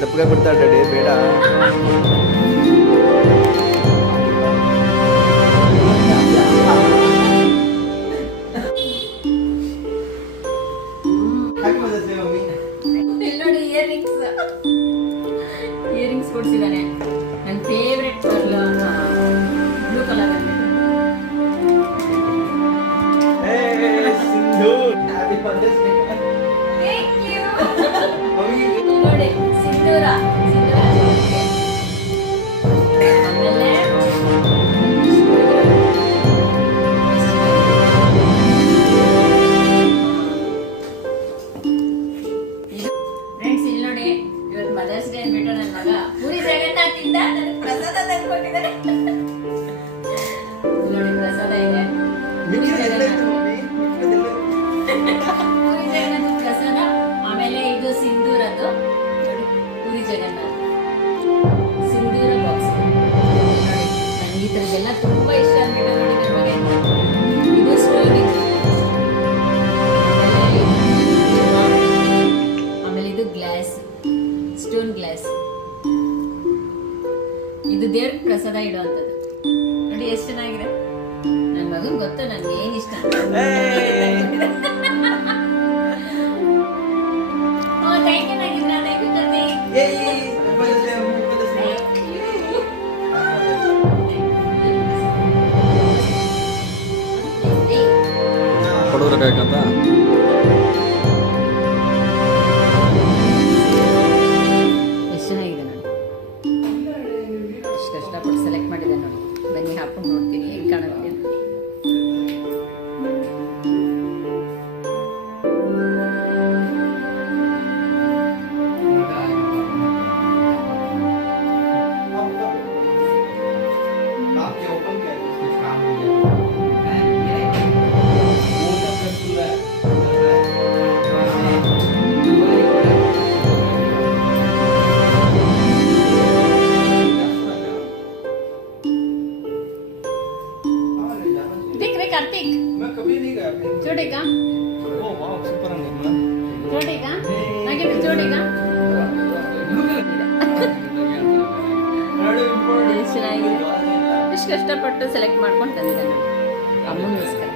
ತಪ್ಪಗೆ ಬಿಡ್ತಾ ಡ್ಯಾಡಿ ಬೇಡ. ನೋಡಿ ಇಯರಿಂಗ್ಸ್ ಕೊಡ್ಸಿದ್ದಾನೆ. ನನ್ನ ಫೇವ್ರೆಟ್ ಬ್ಲೂ ಕಲರ್ ಅಲ್ಲಿ. ನೋಡಿ ಸಿಂಧೂರ ಆಮೇಲೆ ಫ್ರೆಂಡ್ಸ್ ಇಲ್ಲಿ ನೋಡಿ, ಇವತ್ತು ಮದರ್ಸ್ ಡೇ ಅಂದ್ಬಿಟ್ಟು ನನ್ನ ಮಗ ಪೂರಿ ಜಗನ್ನಾಥಿಂದ ನನಗೆ ಪ್ರಸಾದ ತಂದ್ಕೊಟ್ಟಿದ್ದಾರೆ. ನೋಡಿ ಪ್ರಸಾದ ಇದೆ, ಪೂರಿ ಜಗನ್ನಾಥ ಪ್ರಸಾದ. ಆಮೇಲೆ ಇದು ಸಿಂಧೂರದ್ದು ಪೂರಿ ಜಗನ್ನಾಥ ಸಿಂಧೂರ ಬಾಕ್ಸ್. ನೋಡಿ ನನಗೆ ಈ ಥರದ್ದೆಲ್ಲ ತುಂಬಾ ಇಷ್ಟ ಅಂದ್ಬಿಟ್ಟು ನೋಡಿ ನಿಮಗೆ. ಇದು ಸ್ಟೋರಿ, ಆಮೇಲೆ ಇದು ಗ್ಲಾಸ್, ಸ್ಟೋನ್ ಗ್ಲಾಸ್. ಇದು ದೇವ್ರ ಪ್ರಸಾದ ಇಡುವಂಥದ್ದು. ನೋಡಿ ಎಷ್ಟು ಚೆನ್ನಾಗಿದೆ. ನನ್ನ ಮಗನ್ ಗೊತ್ತು ನನ್ಗೆ ಏನ್ ಇಷ್ಟ. ಕೊಡೋದಕ್ಕಾಗಂತ ಎಷ್ಟು ಚೆನ್ನಾಗಿದೆ ನೋಡಿ. ಎಷ್ಟು ಕಷ್ಟಪಟ್ಟು ಸೆಲೆಕ್ಟ್ ಮಾಡಿದೆ ನೋಡಿ. ಬನ್ನಿ ಹಾಕೊಂಡು ನೋಡ್ತೀನಿ ಹೆಂಗೆ ಕಾಣುತ್ತೆ. कार्तिक मैं कभी नहीं गया। जोड़ेगा? ओह वाह सुपर है। जोड़ेगा? आगे भी जोड़ेगा? ಚೆನ್ನಾಗಿದೆ. ಇಷ್ಟು ಕಷ್ಟಪಟ್ಟು ಸೆಲೆಕ್ಟ್ ಮಾಡ್ಕೊಂಡು ತಂದಿದ್ದಾನೆ ಅಮ್ಮನಿಗೋಸ್ಕರ.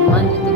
ಅಮ್ಮನ ಜೊತೆ